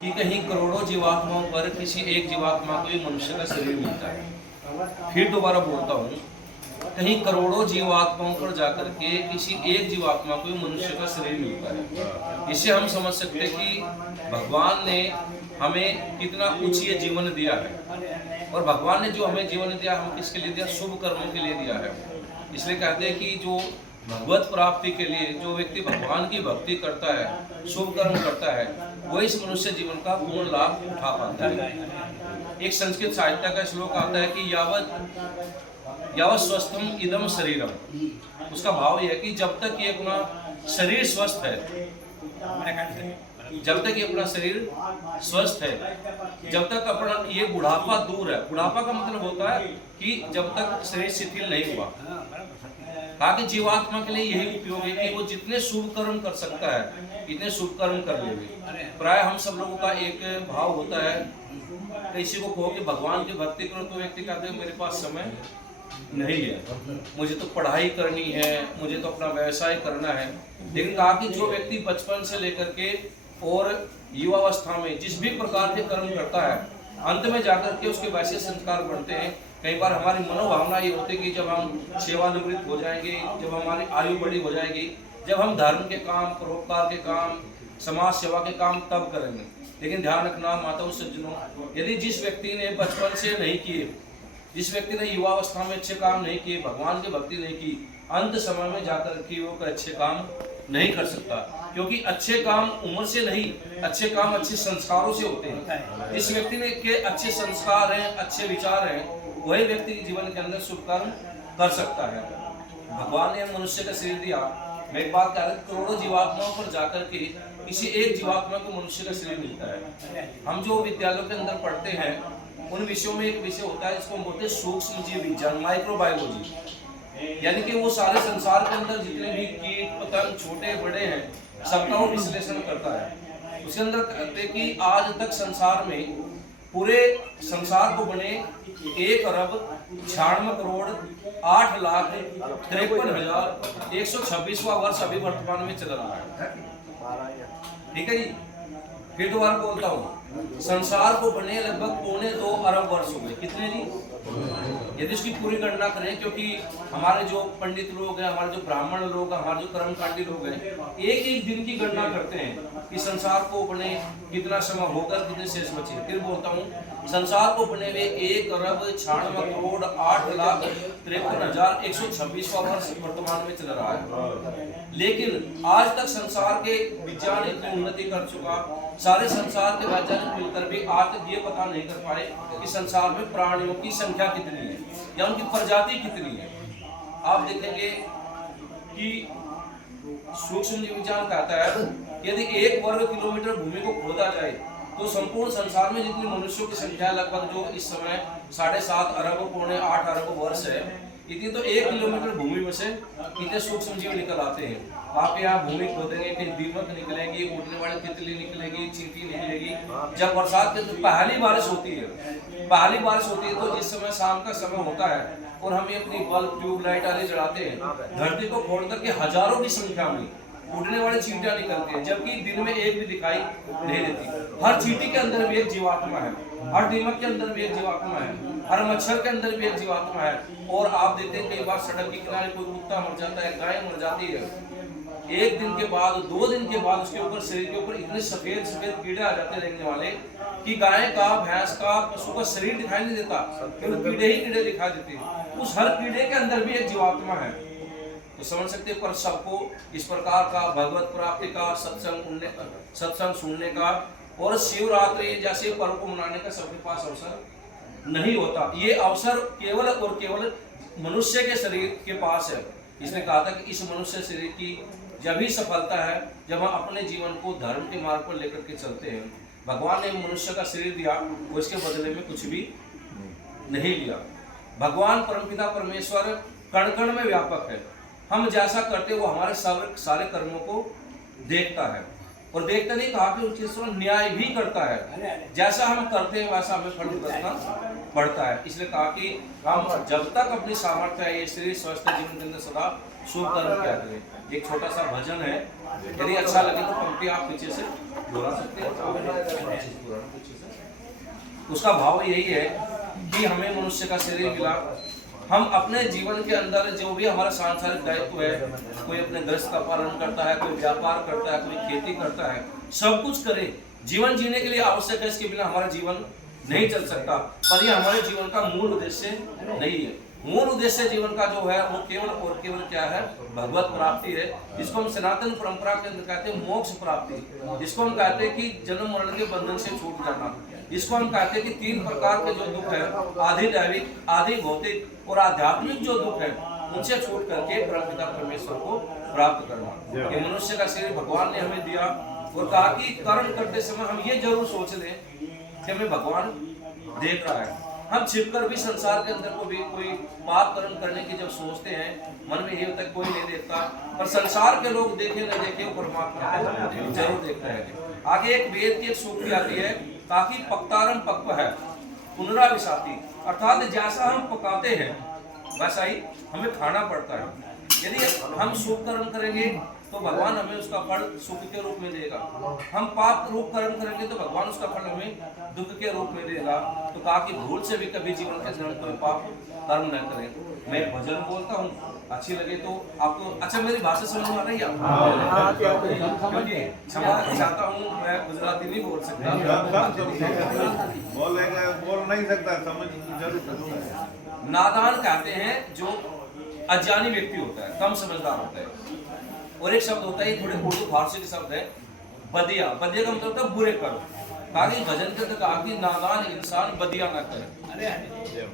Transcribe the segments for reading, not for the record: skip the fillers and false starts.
कि कहीं करोड़ों जीवात्माओं पर किसी एक जीवात्मा को ही मनुष्य का शरीर मिलता है। फिर दोबारा बोलता हूँ, कहीं करोड़ों जीवात्माओं पर जाकर के किसी एक जीवात्मा को ही मनुष्य का शरीर मिलता है। इससे हम समझ सकते हैं कि भगवान ने हमें कितना उच्च जीवन दिया है, और भगवान ने जो हमें जीवन दिया हम किसके लिए दिया? शुभ कर्मों के लिए दिया है। इसलिए कहते हैं कि जो भगवत प्राप्ति के लिए जो व्यक्ति भगवान की भक्ति करता है, शुभ कर्म करता है, वो इस मनुष्य जीवन का पूर्ण लाभ उठा पाता है। एक संस्कृत साहित्य का श्लोक आता है कि यावत स्वस्थम इदम शरीरम। उसका भाव यह है कि जब तक ये अपना शरीर स्वस्थ है, जब तक ये अपना शरीर स्वस्थ है, जब तक अपना ये बुढ़ापा दूर है। बुढ़ापा का मतलब होता है कि जब तक शरीर शिथिल नहीं हुआ। ताकि जीवात्मा के लिए यही उपयोग है कि वो जितने शुभ कर्म कर सकता है इतने शुभ कर्म कर ले। प्राय हम सब लोगों का एक भाव होता है, किसी को कहो कि भगवान की भक्ति करो तो व्यक्ति कहते हैं मेरे पास समय नहीं है, मुझे तो पढ़ाई करनी है, मुझे तो अपना व्यवसाय करना है। लेकिन कहा कि जो व्यक्ति बचपन से लेकर के और युवावस्था में जिस भी प्रकार के कर्म करता है, अंत में जाकर के उसके वैसे संस्कार बढ़ते हैं। कई बार हमारी मनोभावना ये होती है कि जब हम सेवानिवृत्त हो जाएंगे, जब हमारी आयु बड़ी हो जाएगी, जब हम धर्म के काम, परोपकार के काम, समाज सेवा के काम तब करेंगे। लेकिन ध्यान रखना माताओं सज्जनों, यदि जिस व्यक्ति ने बचपन से नहीं किए, जिस व्यक्ति ने युवावस्था में अच्छे काम नहीं किए, भगवान की भक्ति नहीं की, अंत समय में जाकर के वो अच्छे काम नहीं कर सकता। क्योंकि अच्छे काम उम्र से नहीं, अच्छे काम अच्छे संस्कारों से होते हैं। इस व्यक्ति ने के अच्छे संस्कार हैं, अच्छे विचार हैं, वही व्यक्ति के जीवन के अंदर शुभ कर्म कर सकता है। भगवान ने मनुष्य का शरीर दिया। मैं एक बात कह रहा हूँ, करोड़ों जीवात्माओं पर जाकर के किसी एक जीवात्मा को मनुष्य का शरीर मिलता है। हम जो विद्यालयों के अंदर पढ़ते हैं उन विषयों में एक विषय होता है जिसको हम बोलते हैं सूक्ष्म जीव विज्ञान, माइक्रोबायोलॉजी। यानी कि वो सारे संसार के अंदर जितने भी कीट पतंग छोटे बड़े हैं सबका वो विश्लेषण करता है। उसके अंदर कहते हैं कि आज तक संसार में पूरे संसार को बने 1,08,53,53,126वां वर्ष अभी वर्तमान में चल रहा है। ठीक है जी। फिर दोबारा बोलता हूँ, संसार को बने लगभग 2.25 अरब वर्ष हो गए। कितने जी? यदि इसकी पूरी गणना करें, क्योंकि हमारे जो पंडित लोग हैं, हमारे जो ब्राह्मण लोग हैं, हमारे जो कर्मकांडी लोग हैं, एक एक दिन की गणना करते हैं कि संसार को बने कितना समय होकर कितने शेष बचे। फिर बोलता हूँ, संसार को बने हुए 1,96,08,53,126वां वर्ष वर्तमान में चल रहा है। लेकिन आज तक संसार के विज्ञान इतनी उन्नति कर चुका, सारे संसार के वैज्ञानिक मिलकर भी आज तक ये पता नहीं कर पाए कि संसार में प्राणियों की संख्या कितनी है या उनकी प्रजाति कितनी है। आप देखेंगे कि सूक्ष्म जीव विज्ञान कहता है कि यदि 1 वर्ग किलोमीटर भूमि को खोदा जाए तो संपूर्ण संसार में जितनी मनुष्यों की संख्या लगभग जो इस समय 7.5 अरब 8 अरब वर्ष है, इतनी तो 1 किलोमीटर भूमि में से इतने सूक्ष्म जीव निकल आते हैं। आप यहाँ भूमि खोदेंगे कि दीमक निकलेगी, उड़ने वाली तितली निकलेगी, चींटी निकलेगी। जब बरसात के पहली बारिश होती है तो जिस समय शाम का समय होता है और हम अपनी बल्ब ट्यूबलाइट आदि जलाते हैं, धरती को खोद करके हजारों की संख्या में उड़ने वाली चींटियां निकलती हैं, जबकि दिन में एक भी दिखाई नहीं देती। हर चींटी के अंदर भी एक जीवात्मा है, हर दीमक के अंदर भी एक जीवात्मा है, हर मच्छर के अंदर भी एक जीवात्मा है। और आप देखते हैं कई बार सड़क के किनारे कोई कुत्ता मर जाता है, गाय मर जाती है, 1 दिन के बाद 2 दिन के बाद उसके ऊपर शरीर के ऊपर इतने सफेद कीड़े आ जाते हैं रेंगने वाले कि गाय का, भैंस का, पशु का शरीर दिखाई नहीं देता, कीड़े ही कीड़े दिखाई देते हैं। उस हर कीड़े के अंदर भी एक जीवात्मा है। तो समझ सकते हैं, पर सबको इस प्रकार का भगवत प्राप्ति का, सत्संग सुनने का और शिवरात्रि जैसे पर्व को मनाने का सबके पास अवसर नहीं होता। ये अवसर केवल और केवल मनुष्य के शरीर के पास है। इसने कहा था कि इस मनुष्य शरीर की जब ही सफलता है जब हम अपने जीवन को धर्म के मार्ग पर लेकर के चलते हैं। भगवान ने मनुष्य का शरीर दिया, वो इसके बदले में कुछ भी नहीं लिया। भगवान परमपिता परमेश्वर कण कण में व्यापक है। हम जैसा करते वो हमारे सारे कर्मों को देखता है, और देखता नहीं कहा कि उस चीज को न्याय भी करता है। जैसा हम करते हैं वैसा हमें फल भुगतना पड़ता है। इसलिए कहा कि हम जब तक अपनी सामर्थ्य है ये शरीर स्वस्थ जीवन के अंदर सदा शुभ कर्म किया करें। एक छोटा सा भजन है, यदि अच्छा लगे तो पंक्ति आप पीछे से दोहरा सकते हैं। उसका भाव यही है कि हमें मनुष्य का शरीर मिला, हम अपने जीवन के अंदर जो भी हमारा सांसारिक दायित्व है, कोई अपने गृहस्थ का पालन करता है, कोई व्यापार करता है, कोई खेती करता है, सब कुछ करे, जीवन जीने के लिए आवश्यक है, इसके बिना हमारा जीवन नहीं चल सकता। पर यह हमारे जीवन का मूल उद्देश्य नहीं है। मूल उद्देश्य जीवन का जो है वो केवल और केवल क्या है, भगवत प्राप्ति है, जिसको हम सनातन परंपरा के अंदर कहते हैं मोक्ष प्राप्ति, जिसको हम कहते हैं कि जन्म मरण के बंधन से छूट जाना, इसको हम कहते हैं कि 3 प्रकार के जो दुख है, आधि दैविक, आधि भौतिक और आध्यात्मिक जो दुख है, उनसे छूट करके परमपिता परमेश्वर को प्राप्त करना। ये मनुष्य का शरीर भगवान ने हमें दिया और कहा कि कर्म करते समय हम ये जरूर सोच लें कि हमें भगवान देख रहा है। हम छिपकर भी संसार के अंदर को भी कोई पाप कर्म करने की जब सोचते हैं, मन में ये होता है कोई नहीं देखता, पर संसार के लोग देखे न देखे परमात्मा को जरूर देखते हैं। आगे एक वेद की एक सूक्ति आती है, ताकि पक्तारम पक्व है पुनराविशाती, अर्थात जैसा हम पकाते हैं वैसा ही हमें खाना पड़ता है। यदि हम शुभ कर्म करेंगे तो भगवान हमें उसका फल सुख के रूप में देगा, हम पाप रूप कर्म करेंगे तो भगवान उसका फल हमें दुख के रूप में देगा। तो कहा कि भूल से भी कभी जीवन के अंदर कोई पाप कर्म न करें। मैं भजन बोलता हूँ, अच्छी लगे तो आपको, अच्छा मेरी भाषा समझ में आ रही है आपको? क्योंकि क्षमा चाहता हूँ, मैं गुजराती नहीं बोल सकता, बोल नहीं सकता, समझ जरूर सकता है। नादान कहते हैं जो अज्ञानी व्यक्ति होता है, कम समझदार होता है। और एक शब्द होता है, थोड़े उर्दू फारसी के शब्द है, बदिया। बदिया का मतलब होता है बुरे कर्म। कहा कि भजन के अंदर कहा कि नादान इंसान बदिया ना करे,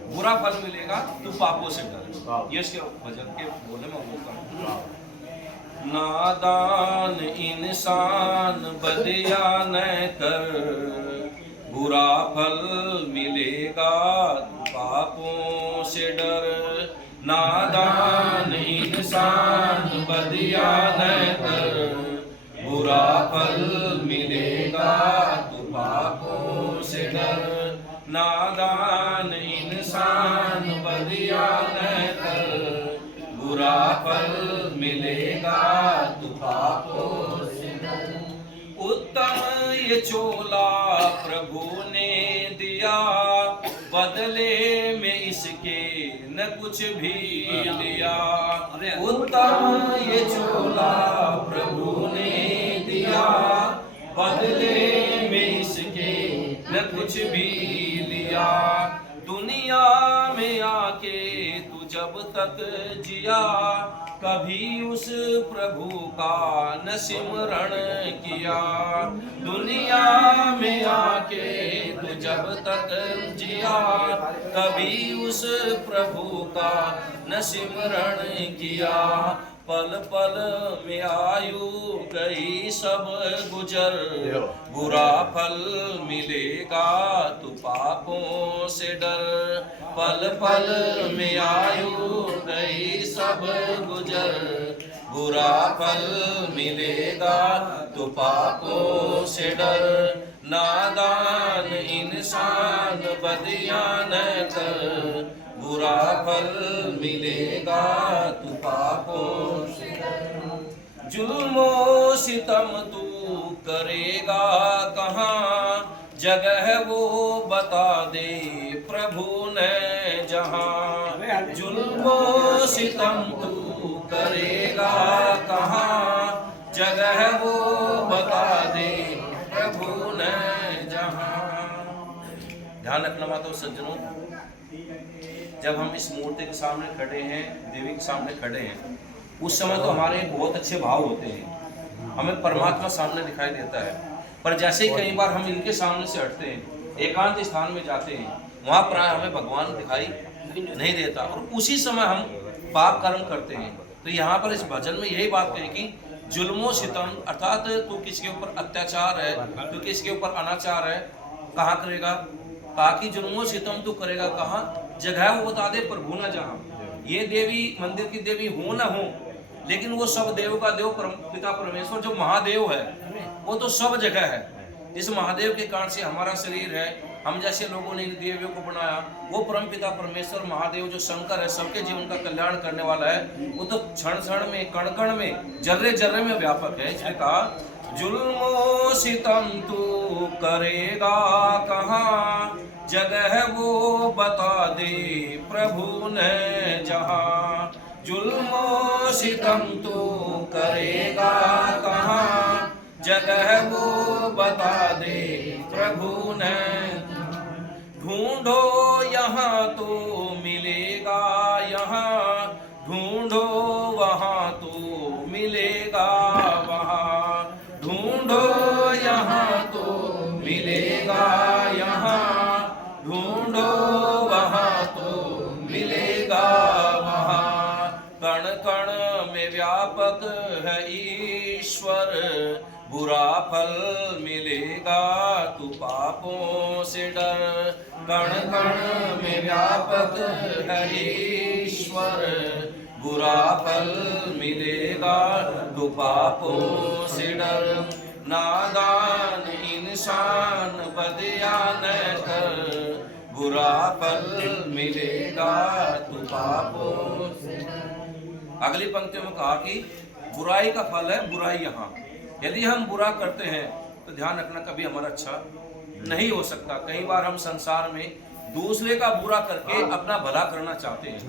बुरा फल मिलेगा, तू पापों से डर। ये इसके भजन के बोले में बोलता हूँ। नादान इंसान बदिया न कर, बुरा फल मिलेगा, तू पापों से डर। नादान इंसान बदिया न कर, बुरा फल मिलेगा, तू पापों से डर। नादान इंसान बदिया न कर, बुरा फल मिलेगा, तू पापों से डर। उत्तम ये चोला प्रभु ने दिया, बदले में इसके न कुछ भी लिया। उत्तम ये चोला प्रभु ने दिया, बदले में इसके न कुछ भी लिया। दुनिया में आके तू जब तक जिया, कभी उस प्रभु का न सिमरण किया। दुनिया में आके तू जब तक जिया, कभी उस प्रभु का न सिमरण किया। पल पल में आयु गई सब गुजर, बुरा फल मिलेगा, तू पापों से डर। पल पल में आयु गई सब गुजर, बुरा फल मिलेगा, तू पापों से डर। नादान इंसान बदिया न कर, बुरा फल मिलेगा, तू पापों से डर। जुल्मो सितम तू करेगा कहाँ, जगह वो बता दे प्रभु ने जहाँ। जुल्मो सितम तू करेगा कहाँ, जगह वो बता दे प्रभु ने जहाँ। ध्यान रखना माता सज्जनों, जब हम इस मूर्ति के सामने खड़े हैं, देवी के सामने खड़े हैं, उस समय तो हमारे बहुत अच्छे भाव होते हैं, हमें परमात्मा सामने दिखाई देता है। पर जैसे ही कई बार हम इनके सामने से हटते हैं, एकांत स्थान में जाते हैं, वहाँ प्राय हमें भगवान दिखाई नहीं देता और उसी समय हम पाप कर्म करते हैं। तो यहाँ पर इस भजन में यही बात कही कि जुल्मो सितम, अर्थात तू किसके ऊपर अत्याचार है, तू किसके ऊपर अनाचार है, कहाँ करेगा। कहा कि जुल्मो सितम तू करेगा कहाँ, जगह वो बता दे प्रभु न जहाँ। ये देवी मंदिर की देवी हो न हो, लेकिन वो सब देव का देव पिता परमेश्वर जो महादेव है, वो तो सब जगह है। इस महादेव के कारण से हमारा शरीर है, हम जैसे लोगों ने इन देवियों को बनाया, वो परम पिता परमेश्वर महादेव जो शंकर है, सबके जीवन का कल्याण करने वाला है, वो तो क्षण क्षण में, कण कण में, जर्रे जर्रे में व्यापक है। इसलिए कहा जुल्मो सितम तू करेगा कहाँ, जगह वो बता दे प्रभु ने जहाँ, जुल्मो सितम तो करेगा कहाँ, जगह वो बता दे प्रभु ने, ढूंढो यहाँ तो मिलेगा यहाँ, ढूंढो वहाँ तो मिलेगा वहाँ, ढूंढो यहाँ तो मिलेगा यहाँ, ढूंढो वहाँ तो मिलेगा वहाँ। कण कण में व्यापक है ईश्वर, बुरा फल मिलेगा तू पापों से डर, कण कण में व्यापक है ईश्वर, बुरा फल मिलेगा तू पापों से डर। नादान इंसान बदिया न कर, बुरा फल मिलेगा तू पापों से डर। अगली पंक्तियों में कहा कि बुराई का फल है बुराई यहाँ। यदि हम बुरा करते हैं तो ध्यान रखना कभी हमारा अच्छा नहीं हो सकता। कई बार हम संसार में दूसरे का बुरा करके अपना भला करना चाहते हैं।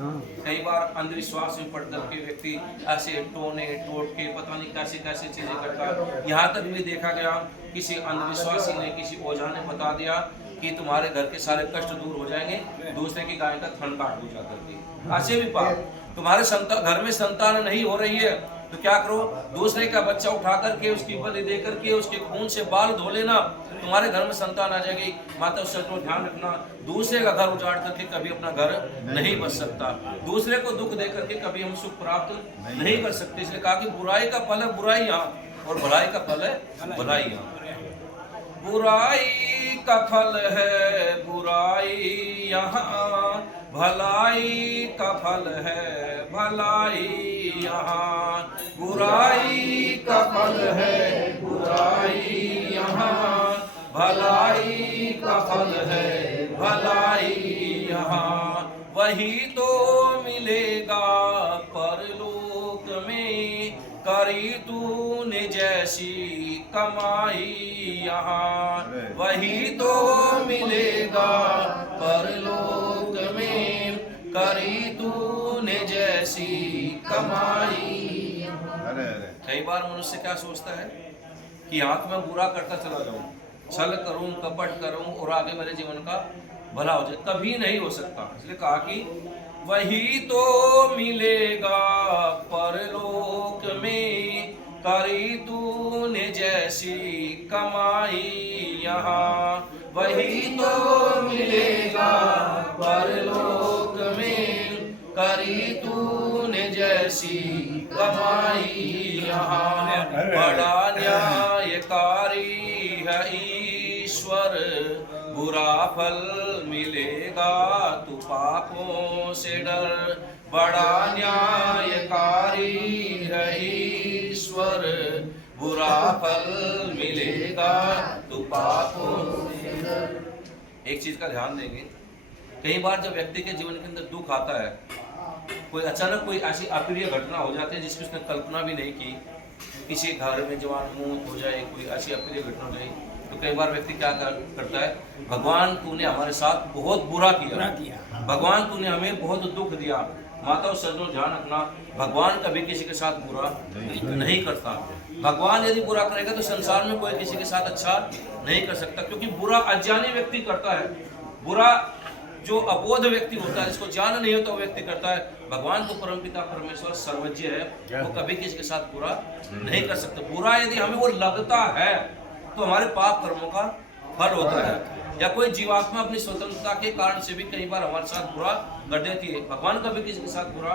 कई बार अंधविश्वास में पड़ करके व्यक्ति ऐसे टोने टोट के पता नहीं कैसे कैसे चीजें करता है। यहाँ तक भी देखा गया किसी अंधविश्वासी ने, किसी ओझा ने बता दिया कि तुम्हारे घर के सारे कष्ट दूर हो जाएंगे, दूसरे की गाय का थन काट हो जाकर के। ऐसे भी पाप, तुम्हारे घर में संतान नहीं हो रही है तो क्या करो, दूसरे का बच्चा उठा करके उसकी बलि दे करके उसके खून से बाल धो लेना, तुम्हारे घर में संतान आ जाएगी। माता उससे तो ध्यान रखना, दूसरे का घर उजाड़ करके कभी अपना घर नहीं बच सकता। दूसरे को दुख दे करके कभी हम सुख प्राप्त नहीं कर सकते। इसलिए कहा कि बुराई का फल है बुराइयां और भलाई का फल है भलाइयां। बुराई का फल है बुराई यहाँ, भलाई का फल है भलाई यहाँ, बुराई का फल है बुराई यहाँ, भलाई का फल है भलाई यहाँ। वही तो मिलेगा परलोक में, करी तूने जैसी कमाई यहाँ। वही तो मिलेगा परलोक में, करी तूने जैसी कमाई। कई बार मनुष्य क्या सोचता है कि आंख में बुरा करता चला जाऊं, छल करूं, कपट करूं और आगे मेरे जीवन का भला हो जाए। कभी नहीं हो सकता। इसलिए कहा कि वही तो मिलेगा परलोक में, करी तूने जैसी कमाई यहाँ। वही तो मिलेगा परलोक में, करी तूने जैसी कमाई यहाँ। बड़ा न्यायकारी है ईश्वर, बुरा फल मिलेगा तू पापों से डर। बड़ा न्यायकारी है ईश्वर, बुरा फल मिलेगा तू पापों से डर। एक चीज का ध्यान देंगे, कई बार जब व्यक्ति के जीवन के अंदर दुख आता है, कोई अचानक कोई ऐसी अप्रिय घटना हो जाती है जिसकी उसने कल्पना भी नहीं की, किसी घर में जवान मौत हो जाए, कोई ऐसी अप्रिय घटना हो जाए, तो कई बार व्यक्ति क्या करता है, भगवान तूने हमारे साथ बहुत बुरा किया, भगवान तूने हमें बहुत दुख दिया। माता और सज्जनों ध्यान रखना, भगवान कभी किसी के साथ बुरा नहीं करता। भगवान यदि बुरा करेगा तो संसार में कोई किसी के साथ अच्छा नहीं कर सकता, क्योंकि बुरा अज्ञानी व्यक्ति करता है। बुरा जो अबोध व्यक्ति होता है, जिसको ज्ञान नहीं होता वो व्यक्ति करता है। भगवान तो परमपिता परमेश्वर सर्वज्ञ है, वो कभी किसी के साथ बुरा नहीं कर सकता। बुरा यदि हमें वो लगता है तो हमारे पाप कर्मों का फल होता है। या कोई जीवात्मा अपनी स्वतंत्रता के कारण से भी कई बार हमारे साथ बुरा कर देती है। भगवान कभी किसी के साथ बुरा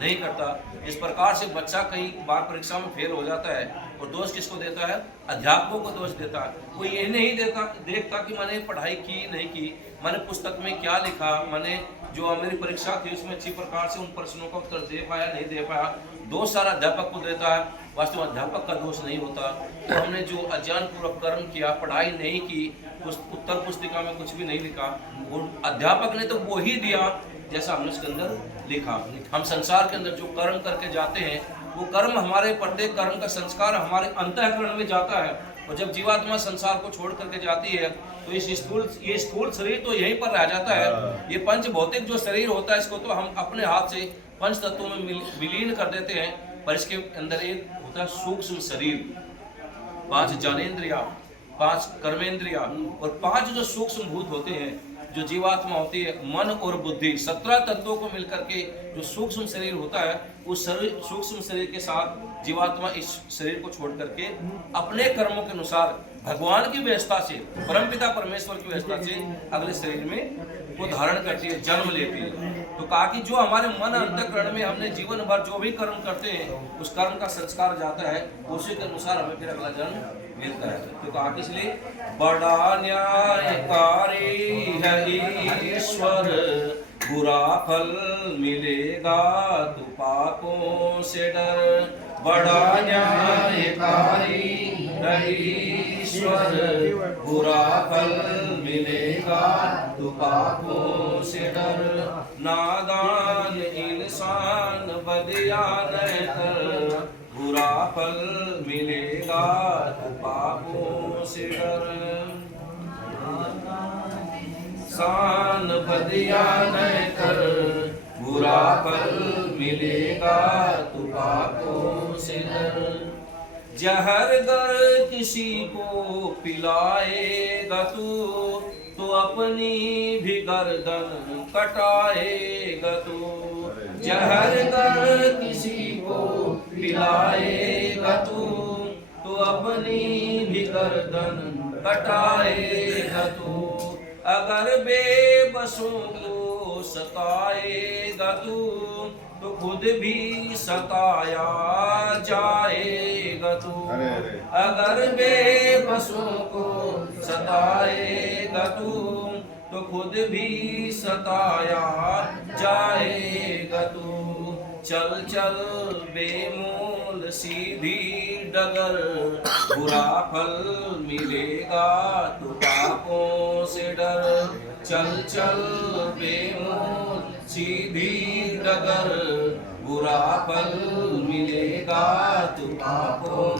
नहीं करता। इस प्रकार से बच्चा कई बार परीक्षा में फेल हो जाता है और दोष किसको देता है? अध्यापकों को दोष देता है। वो ये नहीं देखता कि मैंने पढ़ाई की नहीं की, मैंने पुस्तक में क्या लिखा, मैंने जो मेरी परीक्षा थी उसमें अच्छी प्रकार से उन प्रश्नों का उत्तर दे पाया नहीं दे पाया। दोष सारा अध्यापक को देता है, वास्तव में अध्यापक का दोष नहीं होता। तो हमने जो अज्ञान पूर्वक कर्म किया, पढ़ाई नहीं की, उत्तर पुस्तिका में कुछ भी नहीं लिखा, वो अध्यापक ने तो वो ही दिया जैसा हमने उसके अंदर लिखा। हम संसार के अंदर जो कर्म करके जाते हैं, वो कर्म हमारे प्रत्येक कर्म का संस्कार हमारे अंतःकरण में जाता है। और जब जीवात्मा संसार को छोड़ करके जाती है तो ये स्थूल शरीर तो यहीं पर रह जाता है। ये पंच भौतिक जो शरीर होता है, इसको तो हम अपने हाथ से पंच तत्वों में विलीन कर देते हैं, पर इसके अंदर एक होता है सूक्ष्म शरीर, 5 ज्ञानेंद्रिया, 5 कर्मेंद्रिया और 5 जो सूक्ष्म भूत होते हैं, जो जीवात्मा होती है, मन और बुद्धि, 17 तत्वों को मिलकर के जो सूक्ष्म शरीर होता है, उस सूक्ष्म शरीर के साथ जीवात्मा इस शरीर को छोड़ करके अपने कर्मों के अनुसार भगवान की व्यवस्था से, परमपिता परमेश्वर की व्यवस्था से अगले शरीर में वो धारण करती है, जन्म लेती है। तो कहा कि जो हमारे मन अंतःकरण में हमने जीवन भर जो भी कर्म करते हैं, उस कर्म का संस्कार जाता है, उसी के अनुसार हमें फिर अगला जन्म मिलता है। तो कहा कि इसलिए बड़ा न्यायकारी है ईश्वर, बुरा फल मिलेगा तो पापों से डर। बड़ा न्यायकारी है ईश्वर, बुरा फल मिलेगा तो पापों से डर। नादान इंसान बदयान कर, बुरा फल मिलेगा तो पापों से डर। सान बदिया न कर, बुरा फल मिलेगा तो पापों से डर। जहर गर किसी को पिलाएगा तो अपनी भी गर्दन कटाएगा तू। जहर गर किसी को पिलाएगा तो अपनी भी गर्दन कटाएगा तू। अगर बेबसों को सताएगा तो खुद भी सताया जाएगा तू। अगर बेबसों को सताएगा तो खुद भी सताया जाएगा तू। चल चल बेमोल सीधी डगर, बुरा फल मिलेगा तो पापों से डर। चल चल बेमोल सीधी डगर, बुरा फल मिलेगा तो पापों